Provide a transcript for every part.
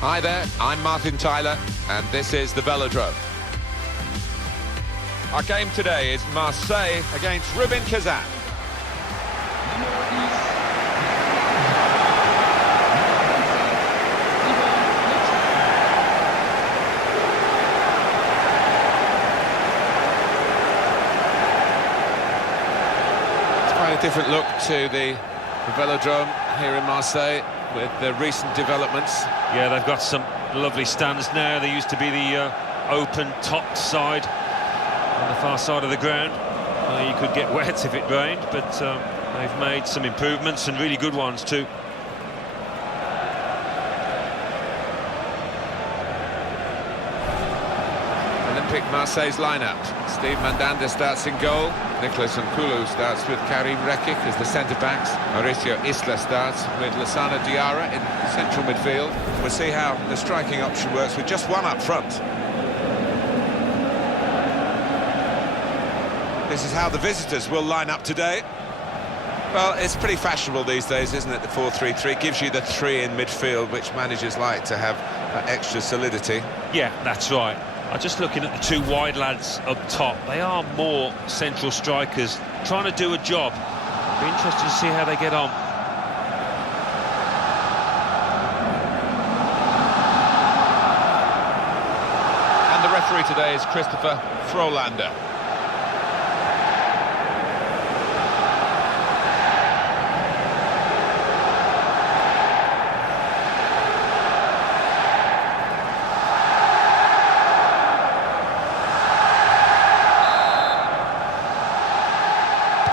Hi there, I'm Martin Tyler, and this is the Velodrome. Our game today is Marseille against Rubin Kazan. It's quite a different look to the Velodrome here in Marseille with the recent developments. Yeah, they've got some lovely stands now. There used to be the open top side on the far side of the ground. You could get wet if it rained, but they've made some improvements and really good ones too. Olympique Marseille's lineup. Steve Mandanda starts in goal. Nicolas Nkulu starts with Karim Rekik as the centre-backs. Mauricio Isla starts with Lassana Diarra in central midfield. We'll see how the striking option works with just one up front. This is how the visitors will line up today. Well, it's pretty fashionable these days, isn't it, the 4-3-3? Gives you the three in midfield, which managers like to have that extra solidity. Yeah, that's right. I'm just looking at the two wide lads up top. They are more central strikers, trying to do a job. Be interested to see how they get on. And the referee today is Christopher Frolander.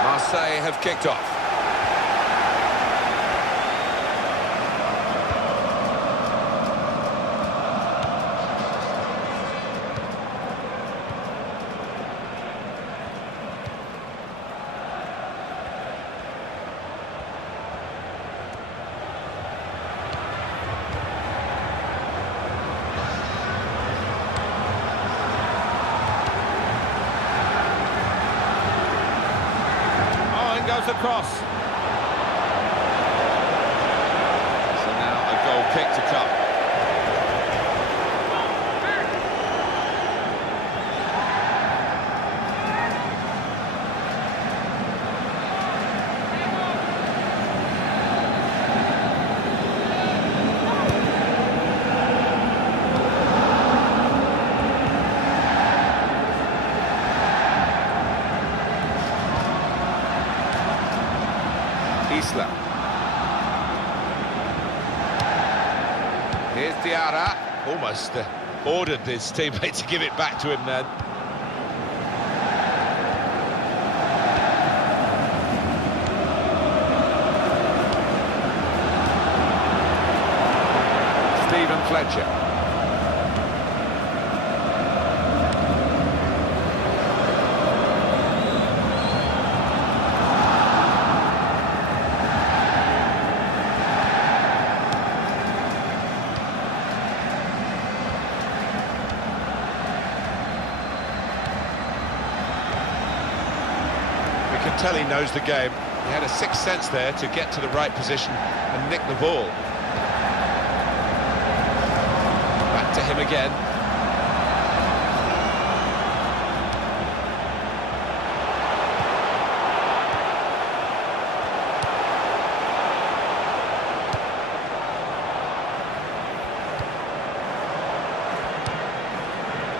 Marseille have kicked off. Goes across. So now a goal kick to come. Isla. Here's Diarra. Almost ordered his teammate to give it back to him then. Stephen Fletcher. Tell he knows the game. He had a sixth sense there to get to the right position and nick the ball. Back to him again.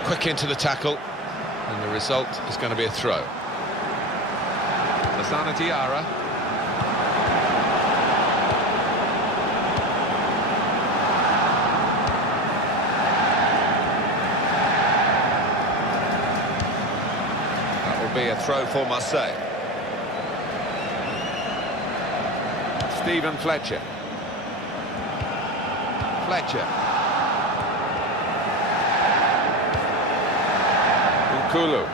Quick into the tackle, and the result is going to be a throw. Lassana Diarra. That will be a throw for Marseille. Stephen Fletcher. Fletcher. Nkulu.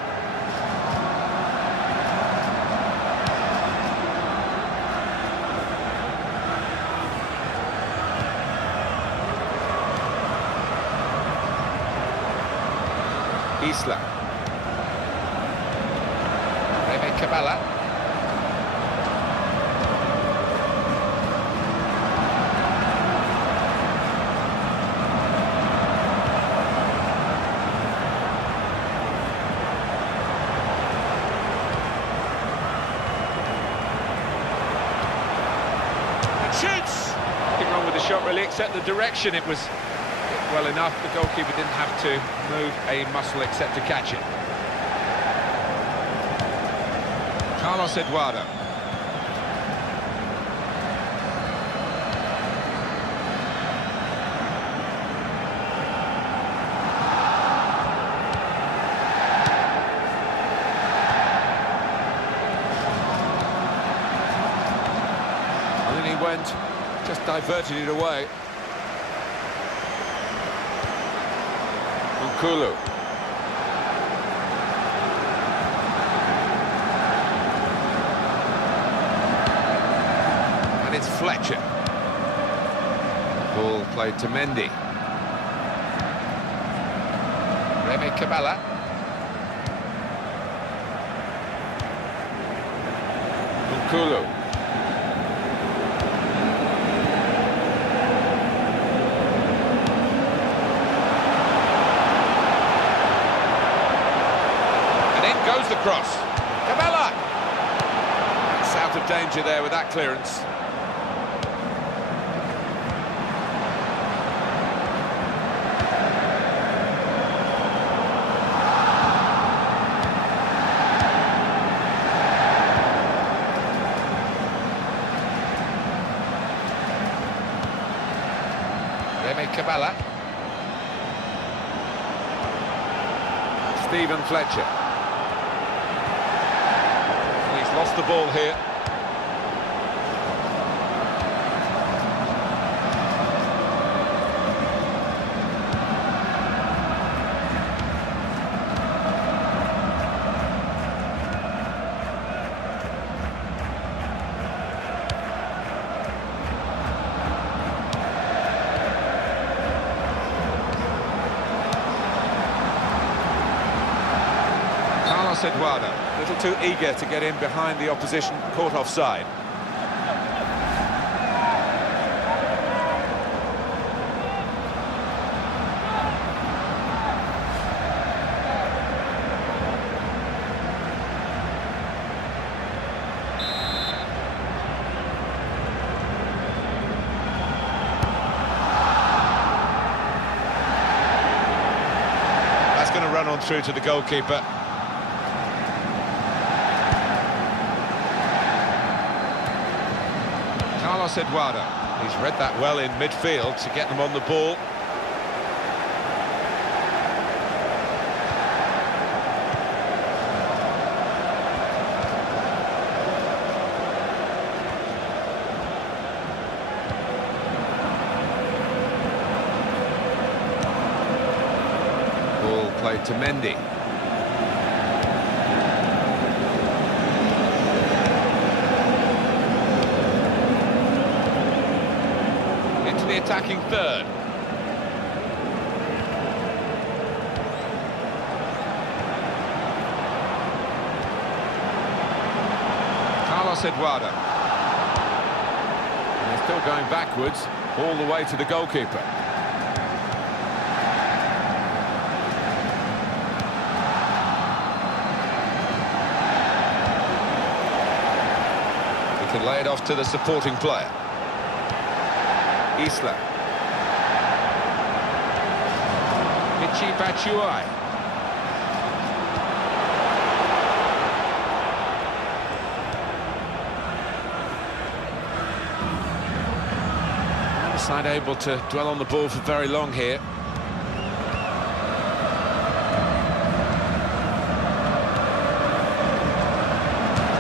Isla. Remy Cabala. shot really, except the direction. It was well enough. The goalkeeper didn't have to move a muscle except to catch it. Carlos Eduardo. And then he went, just diverted it away. Kulu. And it's Fletcher. Ball played to Mendy. Remy Cabella. Kulu. Goes the cross. Cabella! It's out of danger there with that clearance. Remy Cabella. Stephen Fletcher. Lost the ball here. Carlos Eduardo. A little too eager to get in behind the opposition, caught offside. That's going to run on through to the goalkeeper. Carlos Eduardo. He's read that well in midfield to get them on the ball. Ball played to Mendy. The attacking third. Carlos Eduardo. And they're still going backwards all the way to the goalkeeper. He can lay it off to the supporting player. Isla. Michi Batshuayi. The side able to dwell on the ball for very long here.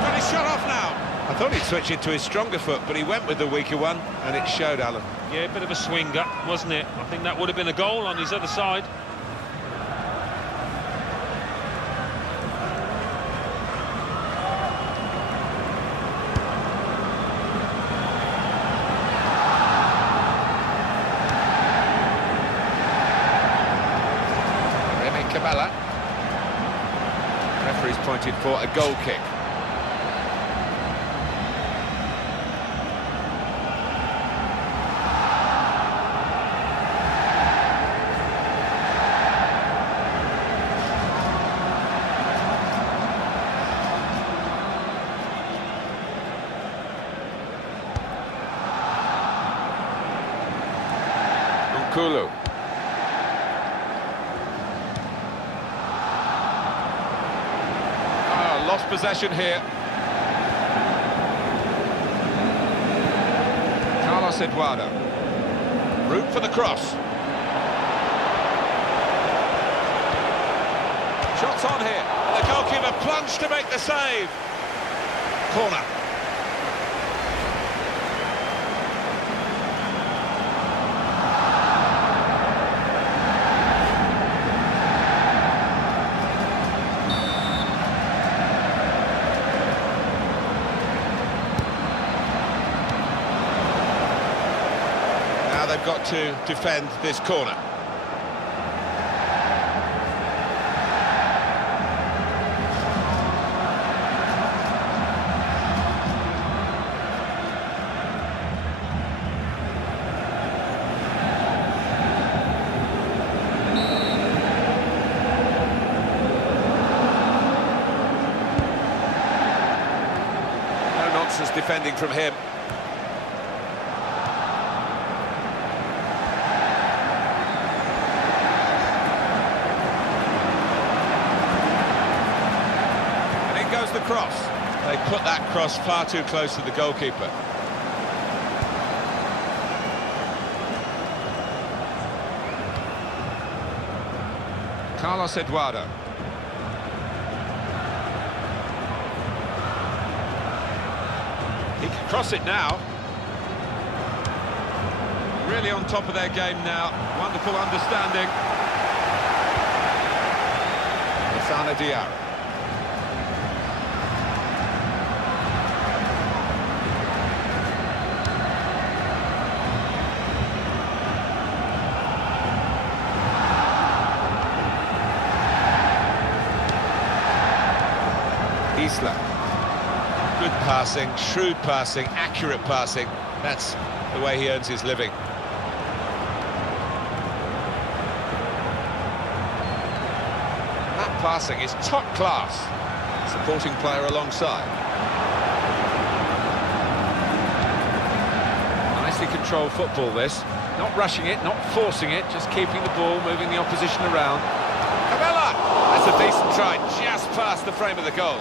Got his shot off now. I thought he'd switch into his stronger foot, but he went with the weaker one, and it showed, Alan. Yeah, a bit of a swinger, wasn't it? I think that would have been a goal on his other side. Remy Cabella. Referee's pointed for a goal kick. Kulu. Lost possession here. Carlos Eduardo. Room for the cross. Shots on here. And the goalkeeper plunged to make the save. Corner. They've got to defend this corner. No nonsense defending from him. The cross. They put that cross far too close to the goalkeeper. Carlos Eduardo. He can cross it now. Really on top of their game now. Wonderful understanding. Lassana Diarra. Good passing, shrewd passing, accurate passing. That's the way he earns his living. That passing is top class. Supporting player alongside. Nicely controlled football, this. Not rushing it, not forcing it, just keeping the ball, moving the opposition around. Cabela! That's a decent try, just past the frame of the goal.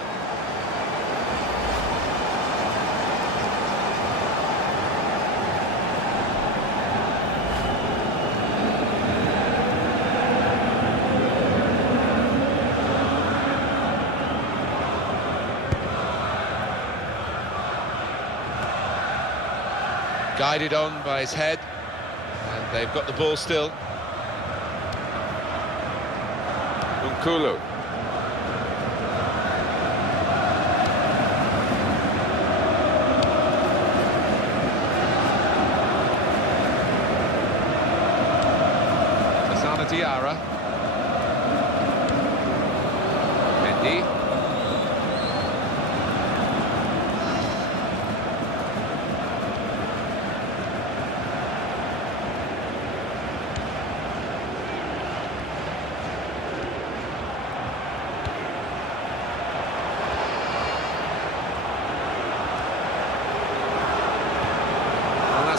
Guided on by his head, and they've got the ball still. Nkulu. Lassana Diarra. Mendy.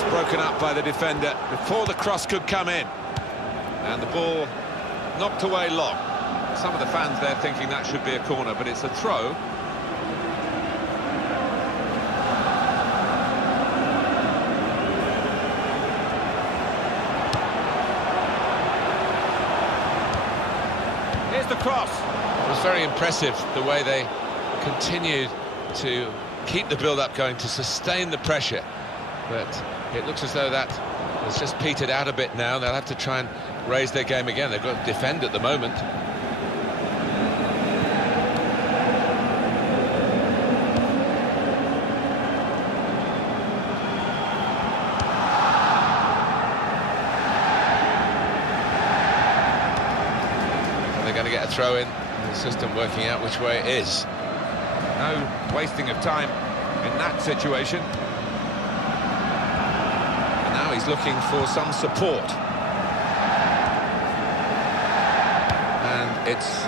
Broken up by the defender before the cross could come in, and the ball knocked away long. Some of the fans there thinking that should be a corner, but it's a throw. Here's the cross. It was very impressive the way they continued to keep the build-up going, to sustain the pressure, but it looks as though that has just petered out a bit now. They'll have to try and raise their game again. They've got to defend at the moment. And they're going to get a throw in. The system working out which way it is. No wasting of time in that situation. He's looking for some support, and it's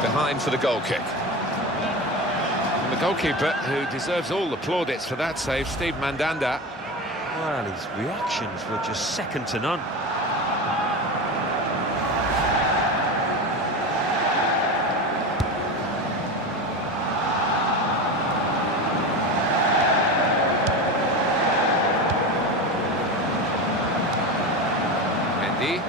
behind for the goal kick. And the goalkeeper, who deserves all the plaudits for that save, Steve Mandanda. Well, his reactions were just second to none. Mendy.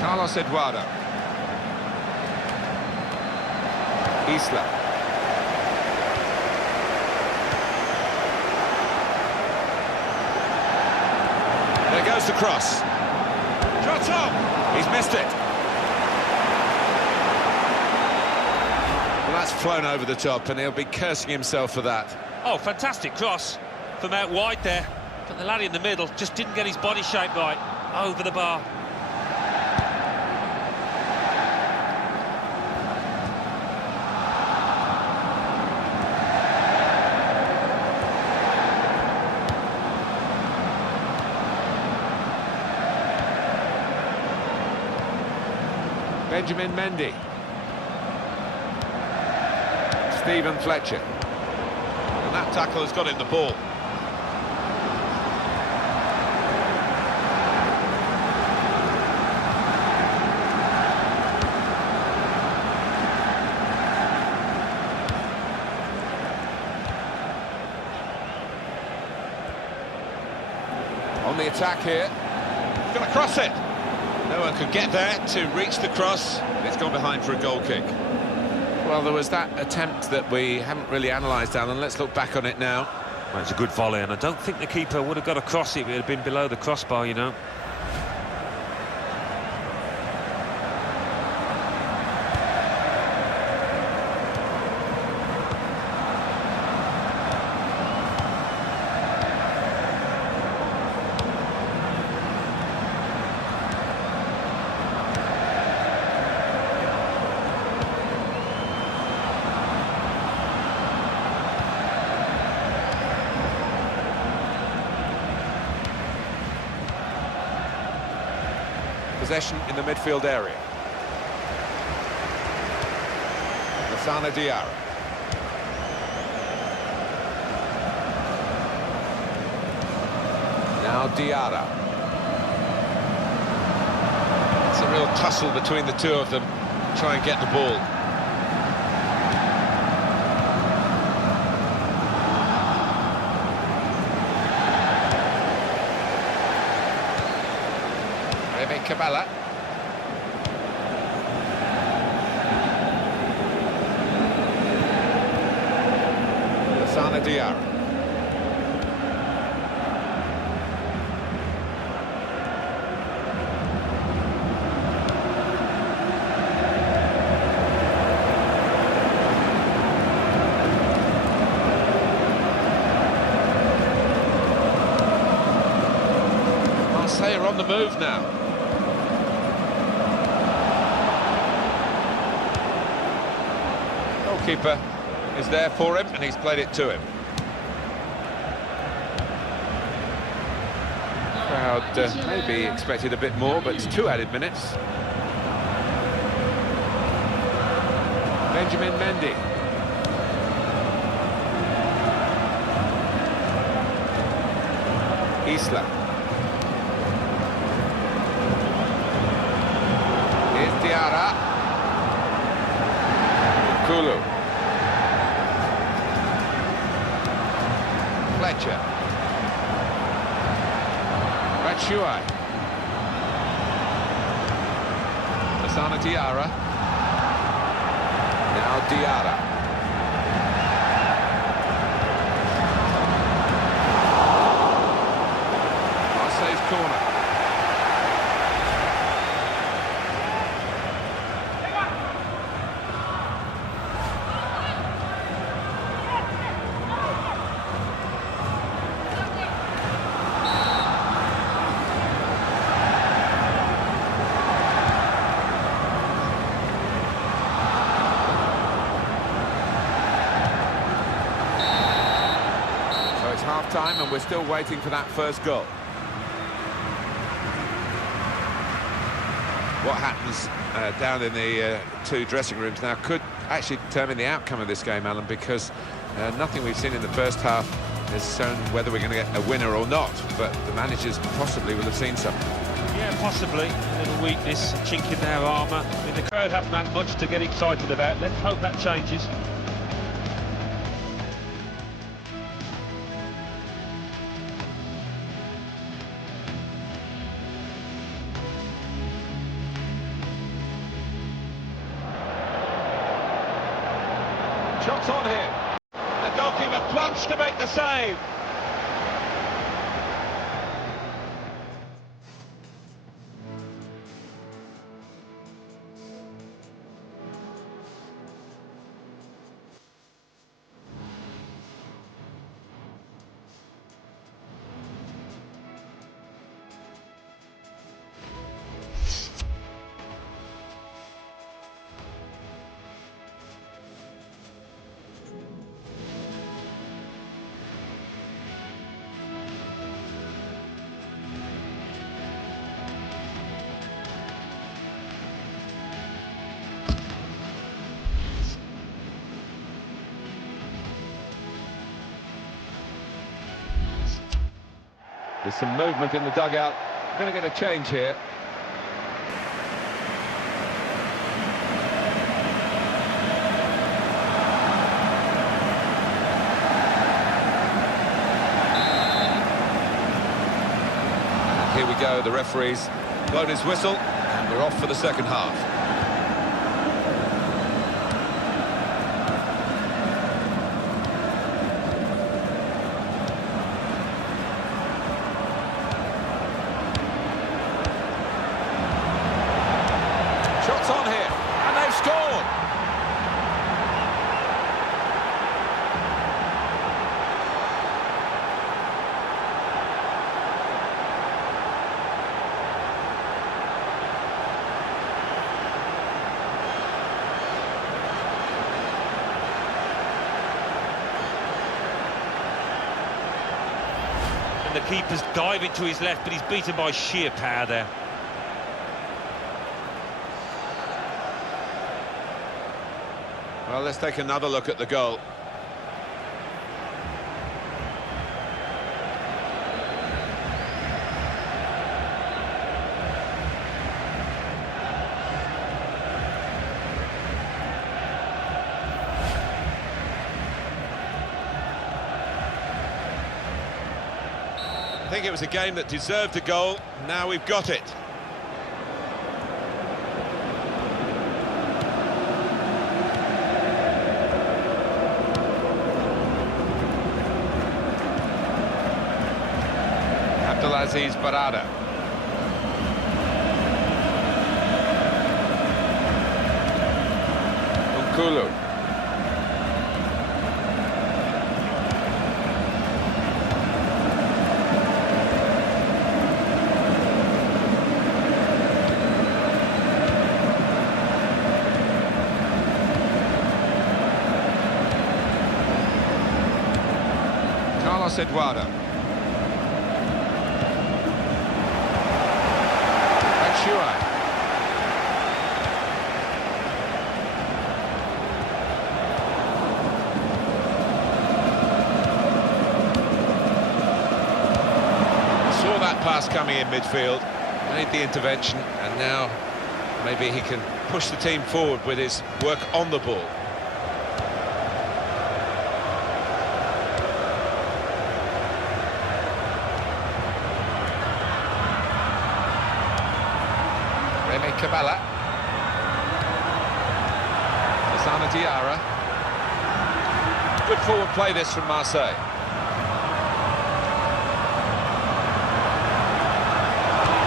Carlos Eduardo. Isla. There goes the cross. Shot on! He's missed it. Well, that's flown over the top, and he'll be cursing himself for that. Oh, fantastic cross from out wide there. But the lad in the middle just didn't get his body shape right. Over the bar. Benjamin Mendy. Stephen Fletcher. And that tackle has got him the ball. On the attack here. He's going to cross it. No one could get there to reach the cross. It's gone behind for a goal kick. Well, there was that attempt that we haven't really analysed, Alan. Let's look back on it now. Well, it's a good volley, and I don't think the keeper would have got across it if it had been below the crossbar, you know. Possession in the midfield area. Lassana Diarra. Now Diarra. It's a real tussle between the two of them. Try and get the ball. Cabala. Lassana Diarra. Marseille are on the move now. Keeper is there for him, and he's played it to him. Crowd maybe expected a bit more, but it's 2 added minutes. Benjamin Mendy. Isla. Here's Diarra. Kulu. Fletcher. Batshuayi. Lassana Diarra. Now Diarra. Marseille's corner. Half-time, and we're still waiting for that first goal. What happens down in the two dressing rooms now could actually determine the outcome of this game, Alan, because nothing we've seen in the first half has shown whether we're going to get a winner or not, but the managers possibly will have seen something. Yeah, possibly. A little weakness, a chink in their armour. I mean, the crowd haven't had much to get excited about. Let's hope that changes. Shots on here. The goalkeeper plunged to make the save. There's some movement in the dugout. Going to get a change here. And here we go, the referee's blown his whistle, and we're off for the second half. Shots on here, and they've scored! And the keeper's diving to his left, but he's beaten by sheer power there. Well, let's take another look at the goal. I think it was a game that deserved a goal. Now we've got it. Abdelaziz Barada. Nkulu. Carlos Eduardo. Saw that pass coming in midfield, made the intervention, and now maybe he can push the team forward with his work on the ball. Remy Cabella. Asana Diarra. Good forward play this from Marseille.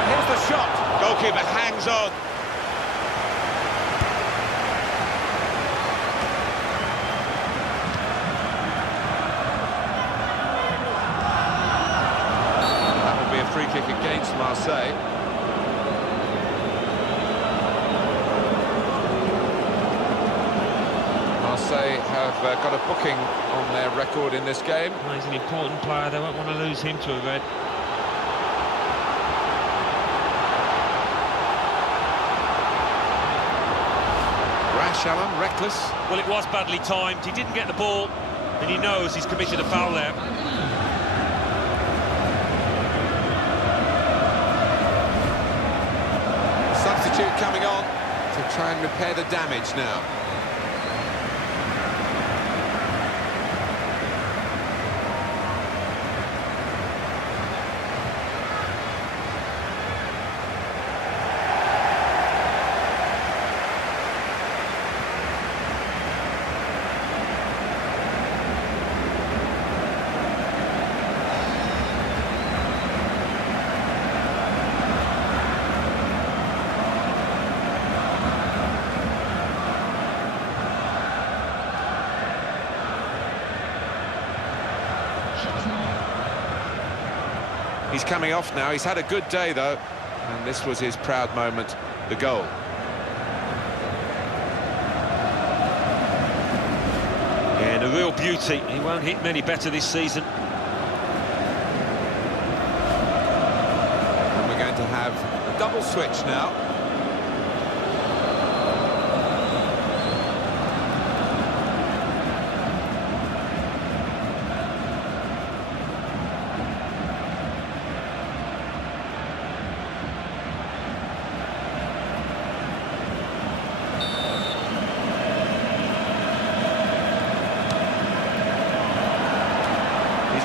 Here's the shot. Goalkeeper hangs on. That will be a free kick against Marseille. Marseille have got a booking on their record in this game. Well, he's an important player, they won't want to lose him to a red. Rash, Alan, reckless. Well, it was badly timed, he didn't get the ball, and he knows he's committed a foul there. coming on to try and repair the damage now. He's coming off now. He's had a good day, though. And this was his proud moment, the goal. Yeah, and a real beauty. He won't hit many better this season. And we're going to have a double switch now.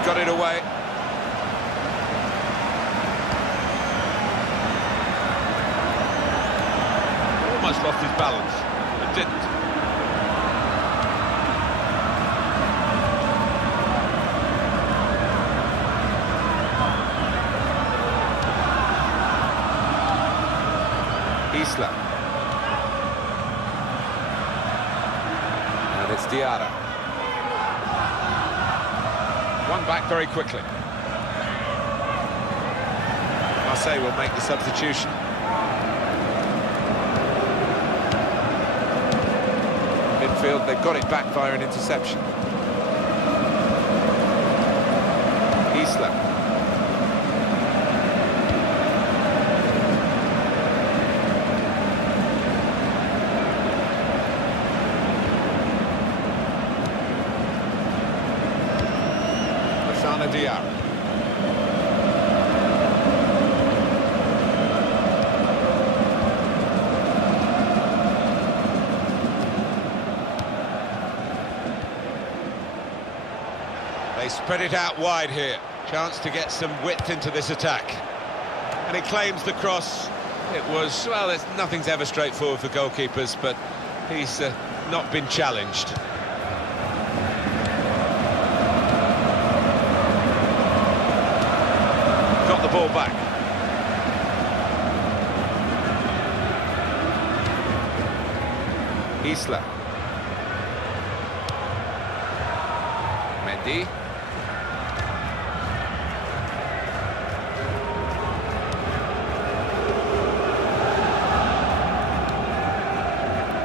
Got it away. Almost lost his balance, but didn't. Isla. And it's Diarra. One back very quickly. Marseille will make the substitution. Midfield, they've got it back via an interception. Isla. Diarra. They spread it out wide here. Chance to get some width into this attack. And he claims the cross. It was, well, nothing's ever straightforward for goalkeepers, but he's not been challenged. Got the ball back. Isla. Mendy.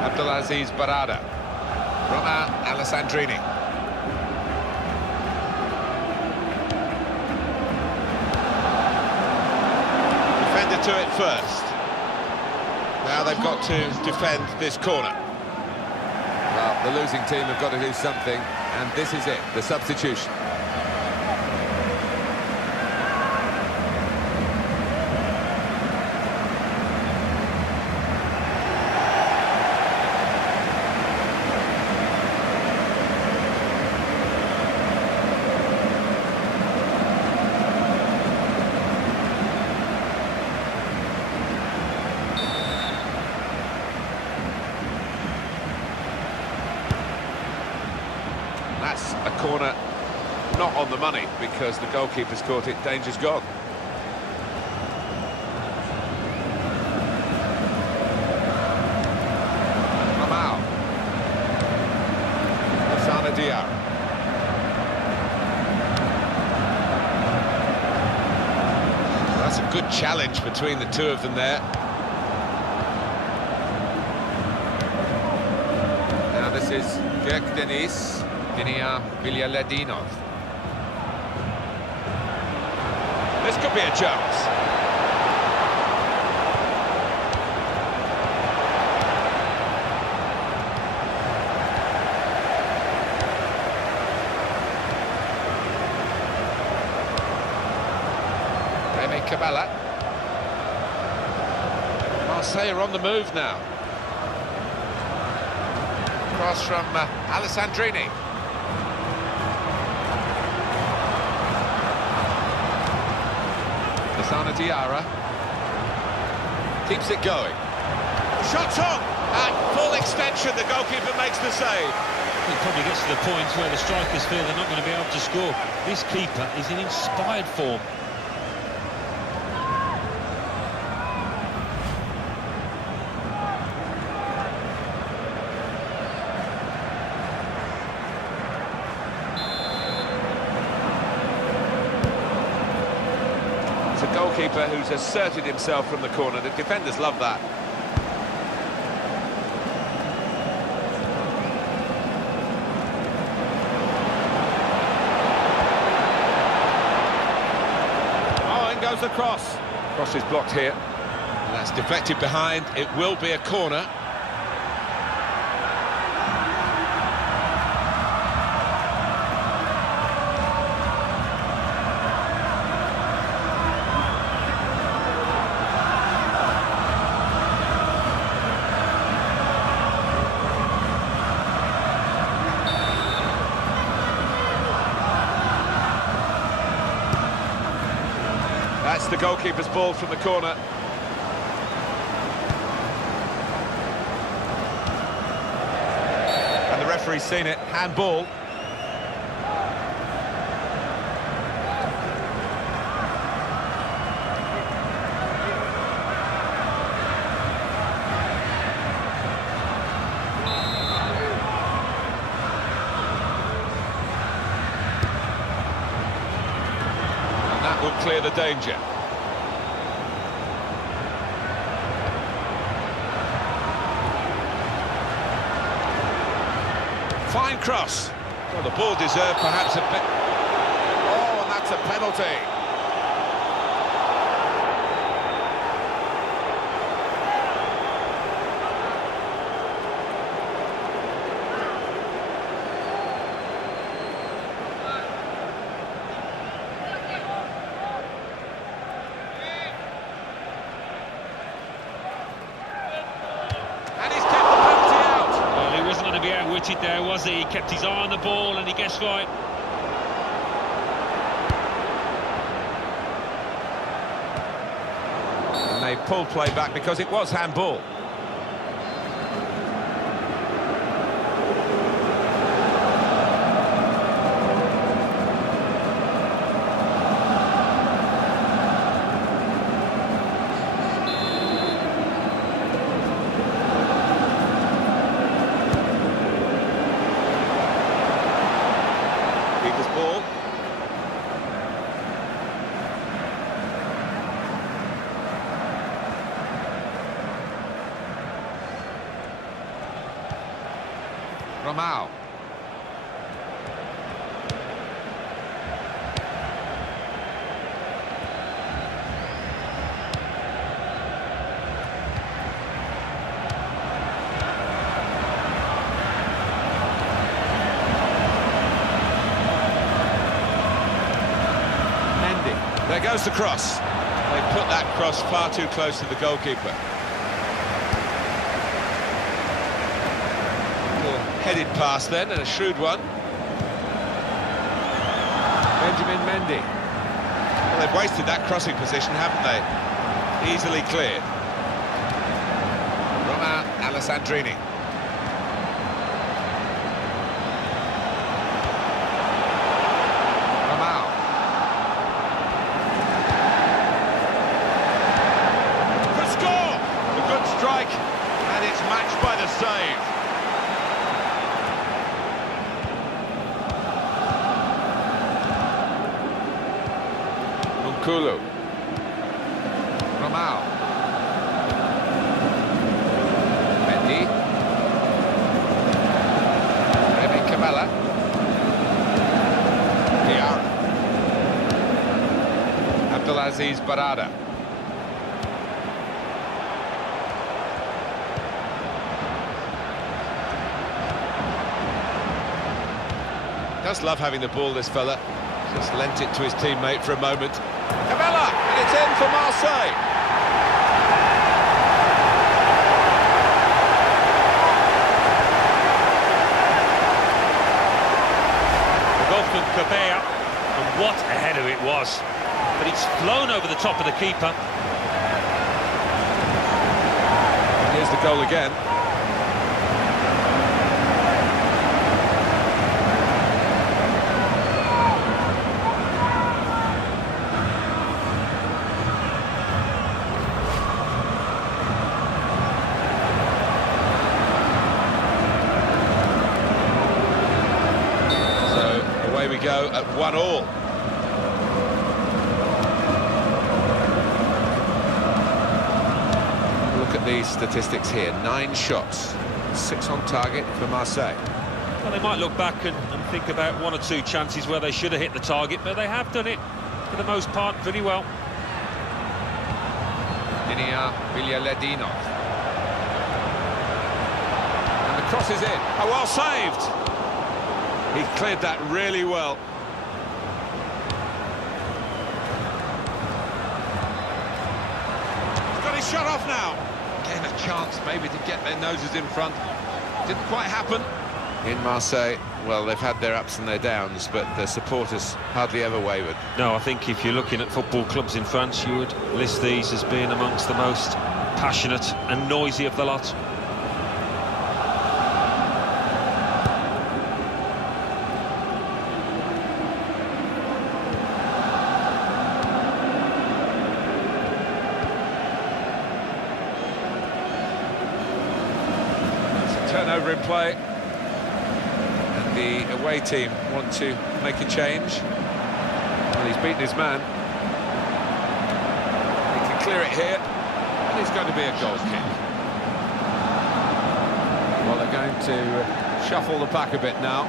Abdelaziz Barada. Roma Alessandrini. To it first. Now they've got to defend this corner. Well, the losing team have got to do something, and this is it, the substitution. That's a corner not on the money because the goalkeeper's caught it, danger's gone. Mamao. Osana Diarra. That's a good challenge between the two of them there. Now this is Gökhan Deniz. Villarreal. This could be a chance. Remy Cabella. Marseille are on the move now. Cross from Alessandrini. Lasana Diarra keeps it going. Shots on! At full extension, the goalkeeper makes the save. It probably gets to the point where the strikers feel they're not going to be able to score. This keeper is in inspired form. It's a goalkeeper who's asserted himself from the corner. The defenders love that. Goes across. Cross is blocked here. And that's deflected behind. It will be a corner. That's the goalkeeper's ball from the corner. And the referee's seen it. Handball. And that will clear the danger. Fine cross. Well, the ball deserved perhaps a bit. Oh, and that's a penalty. There was he kept his eye on the ball and he guessed right. And they pulled play back because it was handball. Romao. Mendy. There goes the cross. They put that cross far too close to the goalkeeper. Headed pass then, and a shrewd one. Benjamin Mendy. Well, they've wasted that crossing position, haven't they? Easily cleared. Romain Alessandrini. Romao. For score! A good strike, and it's matched by the save. Kulu. Romao. Mendy. Remy Camella. Diarra. Abdelaziz Barada. Does love having the ball, this fella. Just lent it to his teammate for a moment. Camella, and it's in for Marseille. Gobea, and what a header it was. But it's flown over the top of the keeper. Here's the goal again. Away we go at 1-1. Look at these statistics here. 9 shots, 6 on target for Marseille. Well, they might look back and think about 1 or 2 chances where they should have hit the target, but they have done it, for the most part, pretty well. Villarreal. And the cross is in. Oh, well saved! He cleared that really well. He's got his shot off now. Again, a chance maybe to get their noses in front. Didn't quite happen. In Marseille, well, they've had their ups and their downs, but their supporters hardly ever wavered. No, I think if you're looking at football clubs in France, you would list these as being amongst the most passionate and noisy of the lot. Turnover in play, and the away team want to make a change. Well, he's beaten his man. He can clear it here, and it's going to be a goal kick. Well, they're going to shuffle the pack a bit now.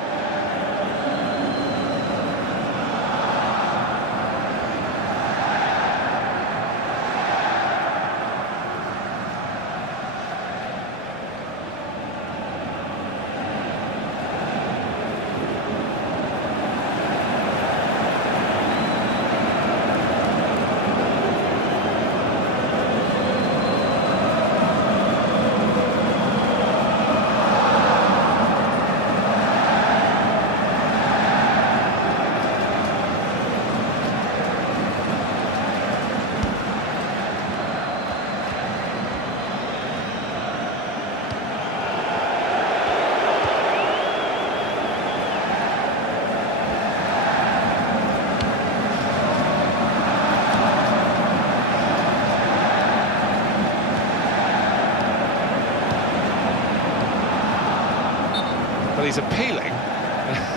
Well, he's appealing.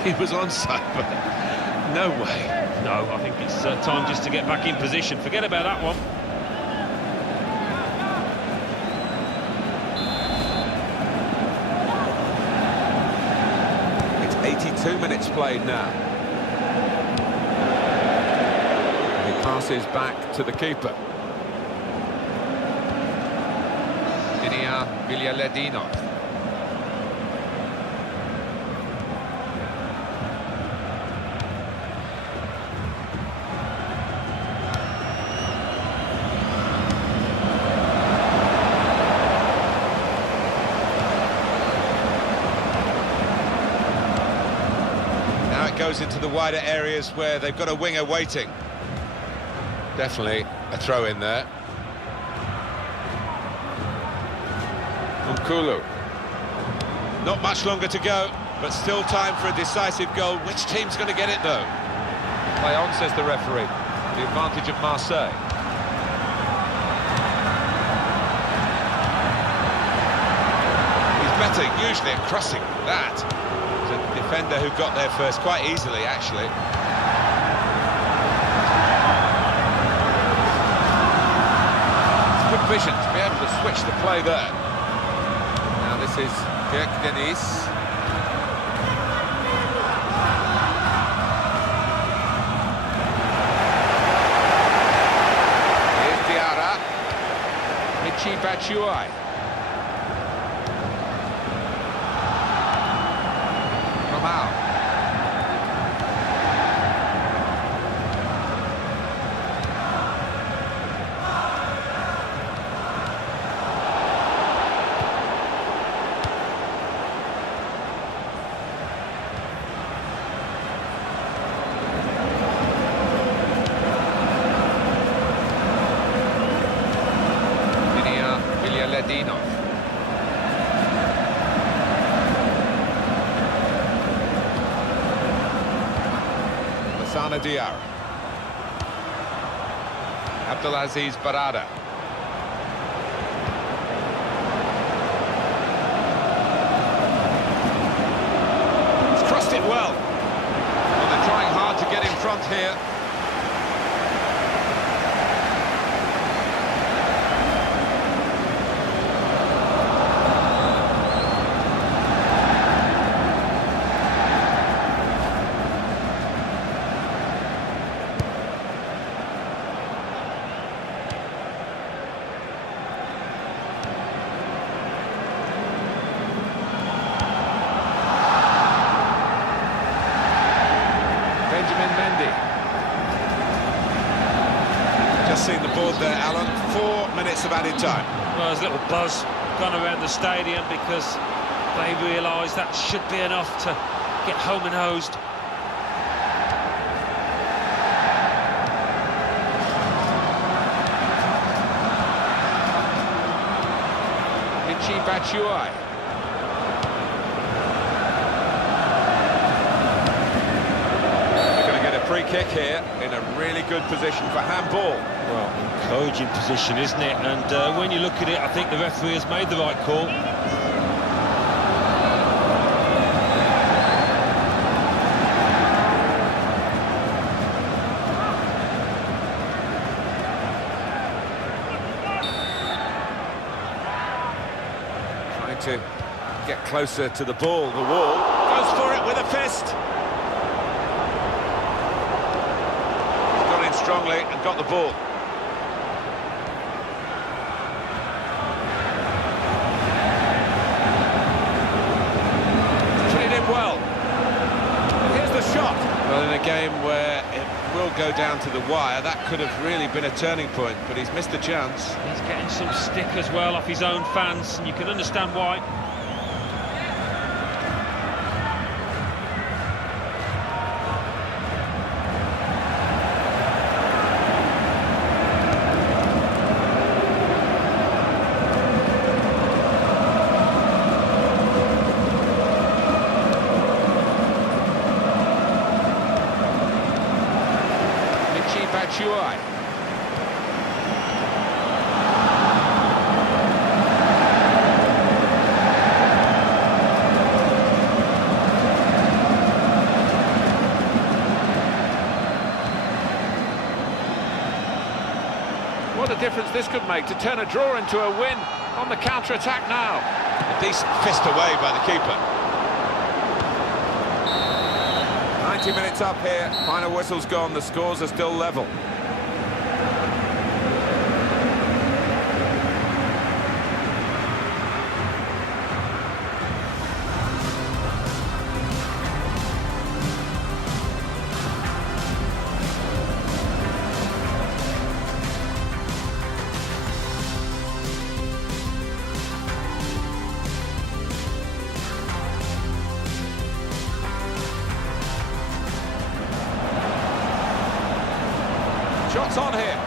He was onside, but no way. No, I think it's time just to get back in position. Forget about that one. It's 82 minutes played now. He passes back to the keeper. Villarreal. Goes into the wider areas where they've got a winger waiting. Definitely a throw in there. Nkulu. Not much longer to go, but still time for a decisive goal. Which team's going to get it though? Play on, says the referee. The advantage of Marseille. He's better usually at crossing that. Defender who got there first quite easily, actually. It's good vision to be able to switch the play there. Now this is Dirk Denis. Here's Diarra. Michi Batshuayi. Haradinov. Lassana Diarra. Abdelaziz Barada. He's crossed it well. Well, they're trying hard to get in front here. Seen the board there, Alan. 4 minutes of added time. Well, there's a little buzz gone around the stadium because they realise that should be enough to get home and hosed. Michy Batshuayi. Free kick here in a really good position for handball. Well, encouraging position, isn't it? And when you look at it, I think the referee has made the right call. Trying to get closer to the ball, the wall. Goes for it with a fist. Strongly and got the ball. Put it in well. Here's the shot. Well, in a game where it will go down to the wire, that could have really been a turning point, but he's missed a chance. He's getting some stick as well off his own fans, and you can understand why. Batshuayi. What a difference this could make to turn a draw into a win on the counter-attack now. A decent fist away by the keeper. 90 minutes up here, final whistle's gone, the scores are still level. Shots on here.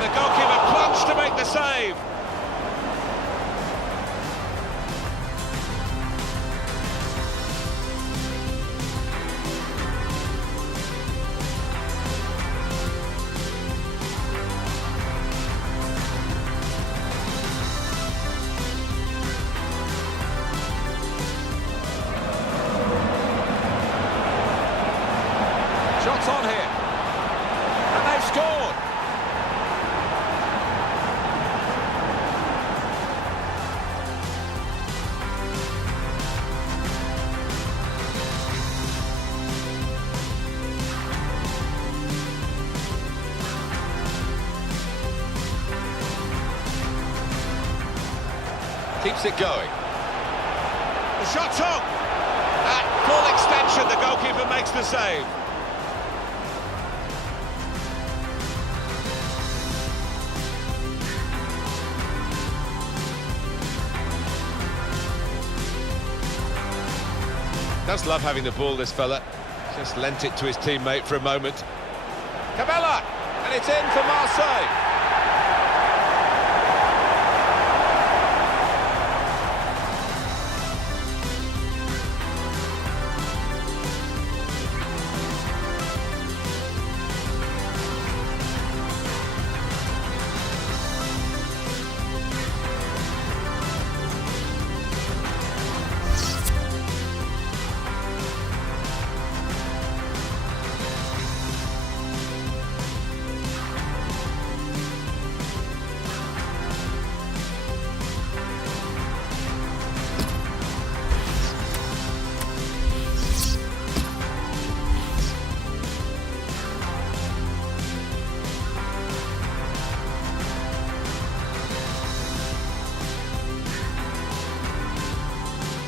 The goalkeeper plunged to make the save. Shots on here. And they've scored! Keeps it going. The shot's on! At full extension, the goalkeeper makes the save. Does love having the ball, this fella. Just lent it to his teammate for a moment. Cabella! And it's in for Marseille.